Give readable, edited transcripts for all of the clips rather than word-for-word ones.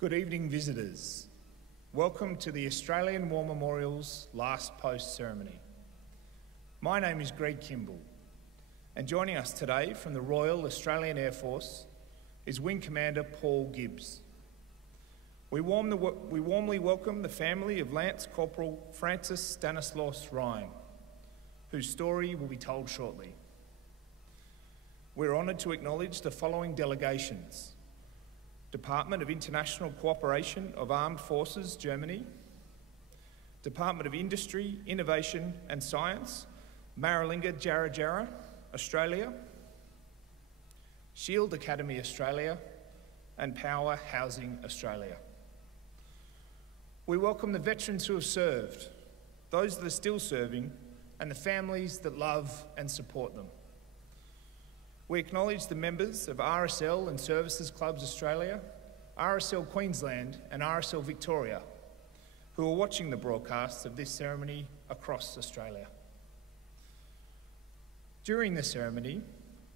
Good evening, visitors. Welcome to the Australian War Memorial's last post ceremony. My name is Greg Kimball, and joining us today from the Royal Australian Air Force is Wing Commander Paul Gibbs. We warmly welcome the family of Lance Corporal Francis Stanislaus Ryan, whose story will be told shortly. We're honoured to acknowledge the following delegations: Department of International Cooperation of Armed Forces, Germany; Department of Industry, Innovation and Science, Maralinga Jarra, Australia; Shield Academy, Australia; and Power Housing, Australia. We welcome the veterans who have served, those that are still serving, and the families that love and support them. We acknowledge the members of RSL and Services Clubs Australia, RSL Queensland and RSL Victoria, who are watching the broadcasts of this ceremony across Australia. During the ceremony,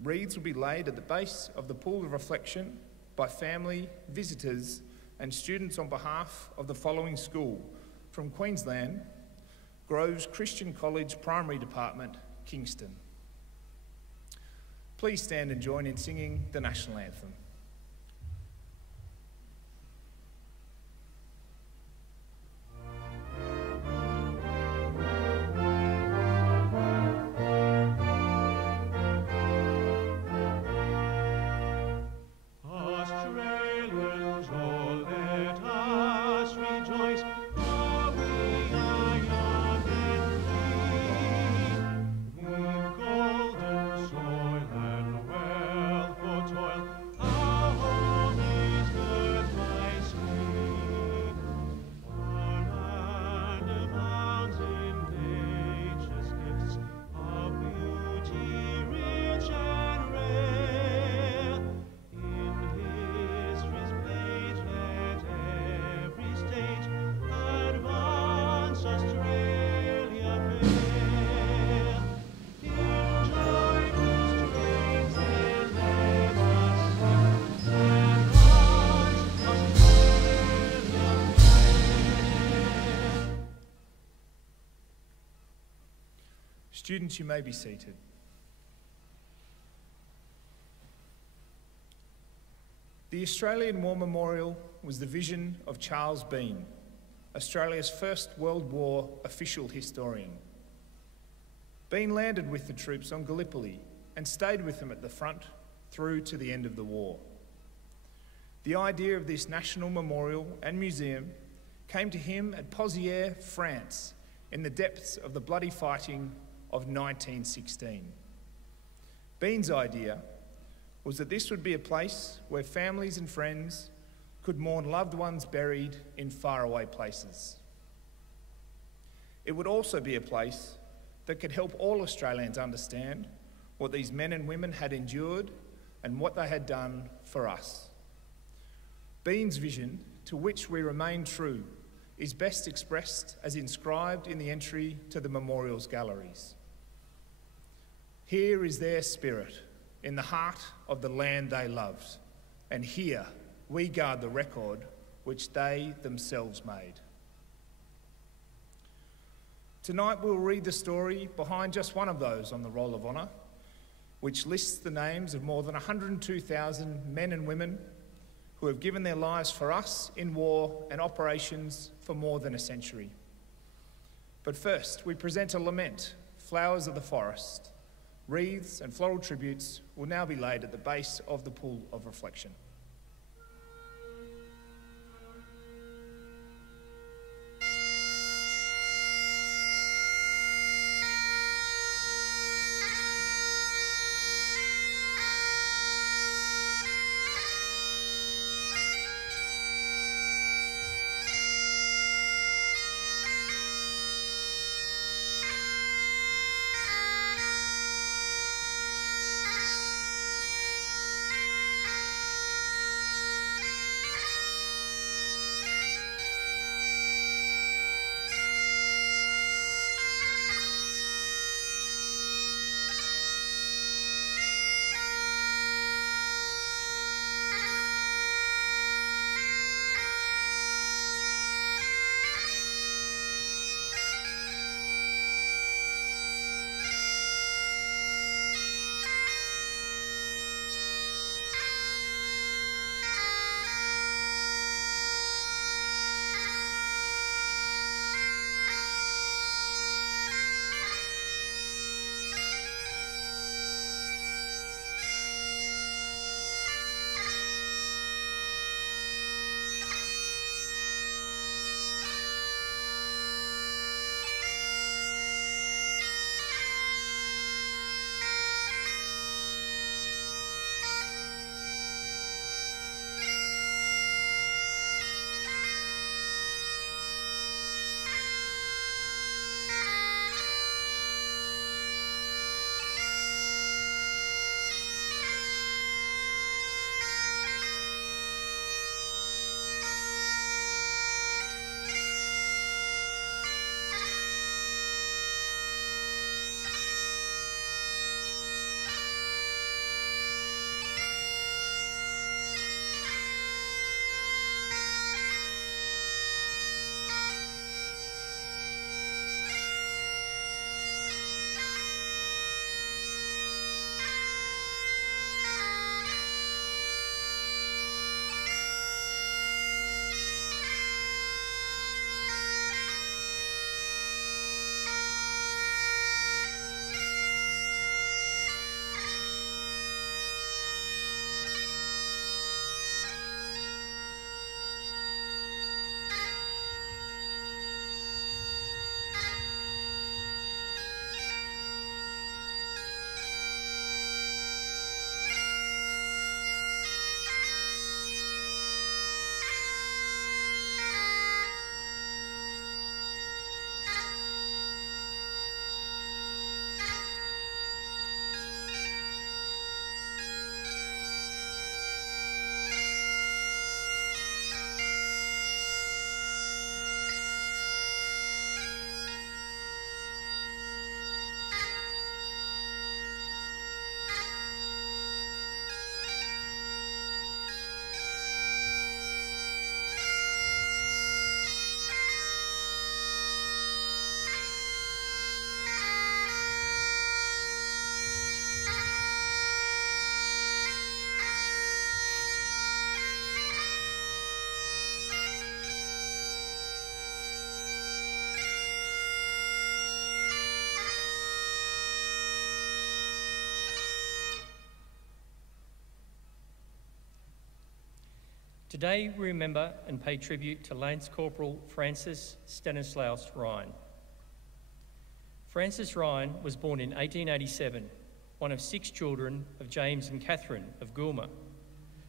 wreaths will be laid at the base of the pool of reflection by family, visitors and students on behalf of the following school from Queensland: Groves Christian College Primary Department, Kingston. Please stand and join in singing the National Anthem. Students, you may be seated. The Australian War Memorial was the vision of Charles Bean, Australia's first World War official historian. Bean landed with the troops on Gallipoli and stayed with them at the front through to the end of the war. The idea of this national memorial and museum came to him at Pozières, France, in the depths of the bloody fighting of 1916. Bean's idea was that this would be a place where families and friends could mourn loved ones buried in faraway places. It would also be a place that could help all Australians understand what these men and women had endured and what they had done for us. Bean's vision, to which we remain true, is best expressed as inscribed in the entry to the memorial's galleries. Here is their spirit, in the heart of the land they loved, and here we guard the record which they themselves made. Tonight we'll read the story behind just one of those on the Roll of Honour, which lists the names of more than 102,000 men and women who have given their lives for us in war and operations for more than a century. But first, we present a lament, Flowers of the Forest. Wreaths and floral tributes will now be laid at the base of the pool of reflection. Today we remember and pay tribute to Lance Corporal Francis Stanislaus Ryan. Francis Ryan was born in 1887, one of 6 children of James and Catherine of Goulmer,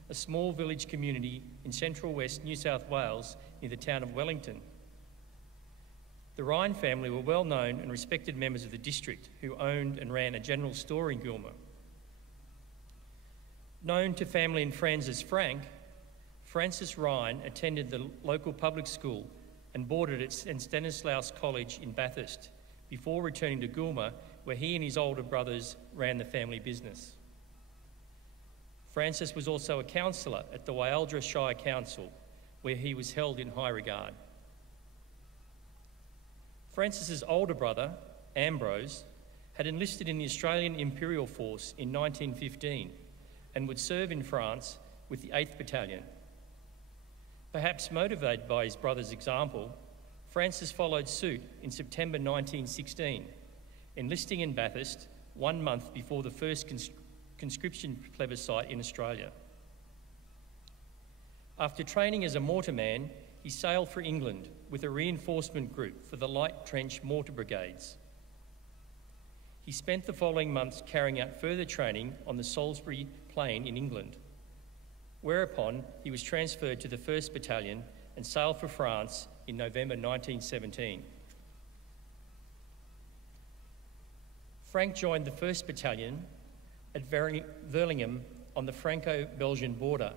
a small village community in central west New South Wales near the town of Wellington. The Ryan family were well known and respected members of the district who owned and ran a general store in Goulmer. Known to family and friends as Frank, Francis Ryan attended the local public school and boarded at St Stanislaus College in Bathurst before returning to Goulmer, where he and his older brothers ran the family business. Francis was also a councillor at the Wildra Shire Council, where he was held in high regard. Francis's older brother, Ambrose, had enlisted in the Australian Imperial Force in 1915 and would serve in France with the 8th Battalion. Perhaps motivated by his brother's example, Francis followed suit in September 1916, enlisting in Bathurst 1 month before the first conscription plebiscite in Australia. After training as a mortarman, he sailed for England with a reinforcement group for the Light Trench Mortar Brigades. He spent the following months carrying out further training on the Salisbury Plain in England, whereupon he was transferred to the 1st Battalion and sailed for France in November 1917. Frank joined the 1st Battalion at Verlingham on the Franco-Belgian border,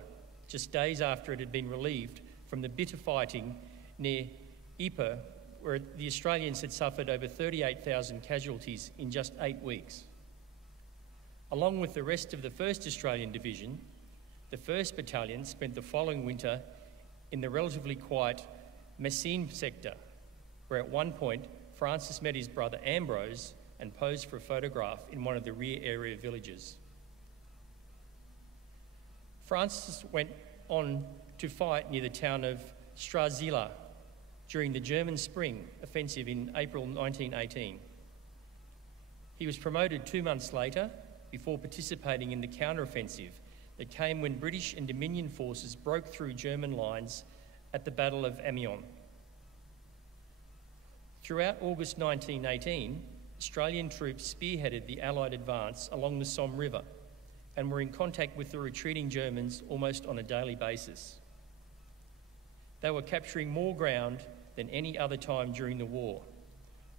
just days after it had been relieved from the bitter fighting near Ypres, where the Australians had suffered over 38,000 casualties in just 8 weeks. Along with the rest of the 1st Australian Division, the 1st Battalion spent the following winter in the relatively quiet Messines sector, where at one point Francis met his brother Ambrose and posed for a photograph in one of the rear area villages. Francis went on to fight near the town of Strzelecki during the German Spring Offensive in April 1918. He was promoted 2 months later before participating in the counter-offensive that came when British and Dominion forces broke through German lines at the Battle of Amiens. Throughout August 1918, Australian troops spearheaded the Allied advance along the Somme River and were in contact with the retreating Germans almost on a daily basis. They were capturing more ground than any other time during the war,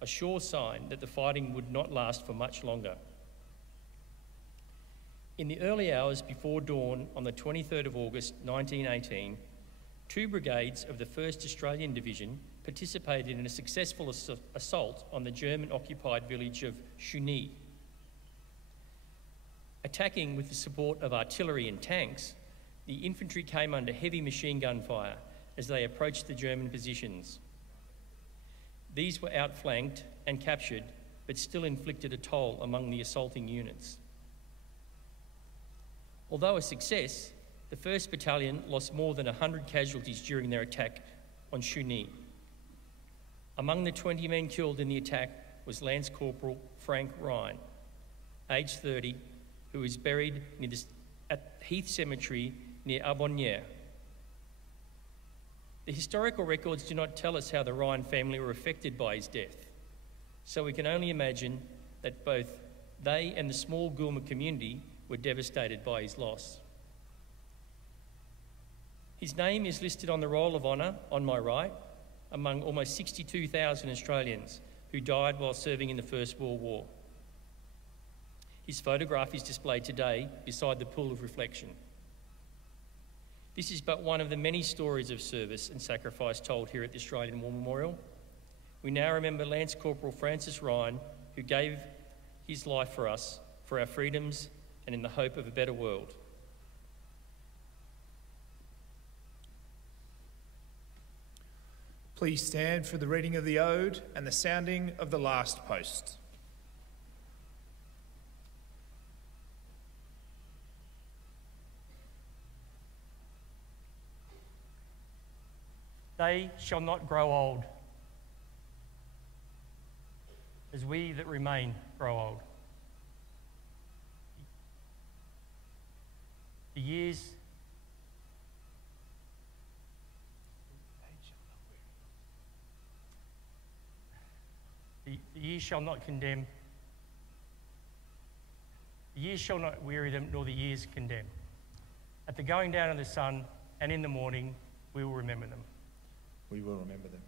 a sure sign that the fighting would not last for much longer. In the early hours before dawn on the 23rd of August 1918, 2 brigades of the 1st Australian Division participated in a successful assault on the German-occupied village of Chugny. Attacking with the support of artillery and tanks, the infantry came under heavy machine gun fire as they approached the German positions. These were outflanked and captured, but still inflicted a toll among the assaulting units. Although a success, the 1st Battalion lost more than 100 casualties during their attack on Chugny. Among the 20 men killed in the attack was Lance Corporal Frank Ryan, aged 30, who is buried at Heath Cemetery near Arbonniere. The historical records do not tell us how the Ryan family were affected by his death, so we can only imagine that both they and the small Goulmer community were devastated by his loss. His name is listed on the Roll of Honour on my right, among almost 62,000 Australians who died while serving in the First World War. His photograph is displayed today beside the pool of reflection. This is but one of the many stories of service and sacrifice told here at the Australian War Memorial. We now remember Lance Corporal Francis Ryan, who gave his life for us, for our freedoms, and in the hope of a better world. Please stand for the reading of the Ode and the sounding of the last post. They shall not grow old, as we that remain grow old. The years The years shall not condemn. The years shall not weary them, nor the years condemn. At the going down of the sun and in the morning, we will remember them. We will remember them.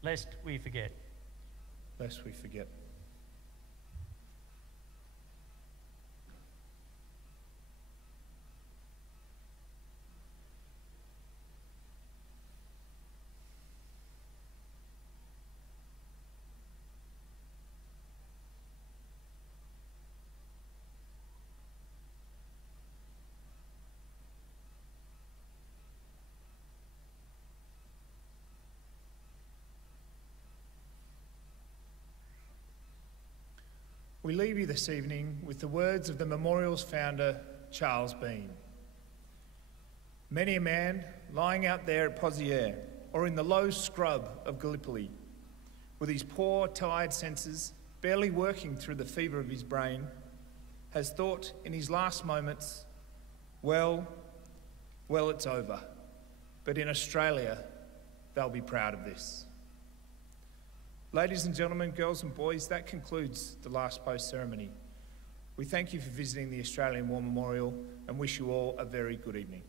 Lest we forget. Lest we forget. We leave you this evening with the words of the memorial's founder, Charles Bean. Many a man lying out there at Pozières or in the low scrub of Gallipoli, with his poor, tired senses barely working through the fever of his brain, has thought in his last moments, well, it's over. But in Australia, they'll be proud of this. Ladies and gentlemen, girls and boys, that concludes the last post ceremony. We thank you for visiting the Australian War Memorial and wish you all a very good evening.